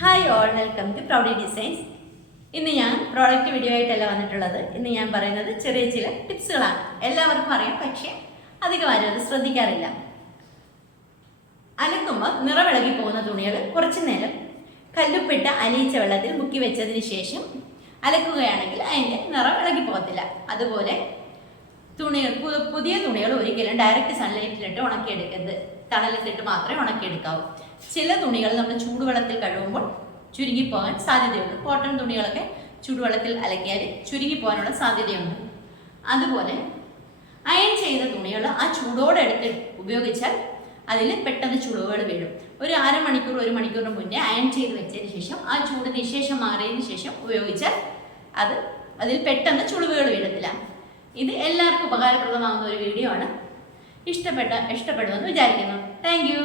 Hi all, welcome to Proudy designs. ഇന്ന് ഞാൻ product video ആയിട്ടല്ല വന്നിട്ടുള്ളത്. ഇന്ന് ഞാൻ പറയുന്നത് ചെറിയ ചില ടിപ്സുകളാണ്. എല്ലാവർക്കും അറിയാം, പക്ഷേ അധികം ആരും അത് ശ്രദ്ധിക്കാറില്ല. അലക്കുമ്പോൾ നിറവിളകി പോകുന്ന തുണികൾ കുറച്ചു നേരം കല്ലുപ്പിട്ട അലിയിച്ച വെള്ളത്തിൽ മുക്കി വെച്ചതിന് ശേഷം അലക്കുകയാണെങ്കിൽ അതിൻ്റെ നിറം ഇളകി പോകത്തില്ല. അതുപോലെ തുണികൾ, പുതിയ തുണികൾ ഒരിക്കലും ഡയറക്റ്റ് സൺലൈറ്റിലിട്ട് ഉണക്കിയെടുക്കരുത്. തണലത്തിട്ട് മാത്രമേ ഉണക്കിയെടുക്കാവൂ. ചില തുണികൾ നമ്മൾ ചൂടുവെള്ളത്തിൽ കഴുകുമ്പോൾ ചുരുങ്ങിപ്പോകാൻ സാധ്യതയുണ്ട്. കോട്ടൺ തുണികളൊക്കെ ചൂടുവെള്ളത്തിൽ അലക്കിയാൽ ചുരുങ്ങിപ്പോകാനുള്ള സാധ്യതയുണ്ട്. അതുപോലെ അയൺ ചെയ്ത തുണികൾ ആ ചൂടോടെ എടുത്ത് ഉപയോഗിച്ചാൽ അതിൽ പെട്ടെന്ന് ചുളിവുകൾ വീഴും. ഒരു അരമണിക്കൂർ 1 മണിക്കൂറിന് മുന്നേ അയൺ ചെയ്ത് വെച്ചതിന് ശേഷം ആ ചൂട് നിശേഷം മാറിയതിന് ശേഷം ഉപയോഗിച്ചാൽ അതിൽ പെട്ടെന്ന് ചുളിവുകൾ വീഴത്തില്ല. ഇത് എല്ലാവർക്കും ഉപകാരപ്രദമാകുന്ന ഒരു വീഡിയോ ആണ്. ഇഷ്ടപ്പെടുമെന്ന് വിചാരിക്കുന്നു. Thank you.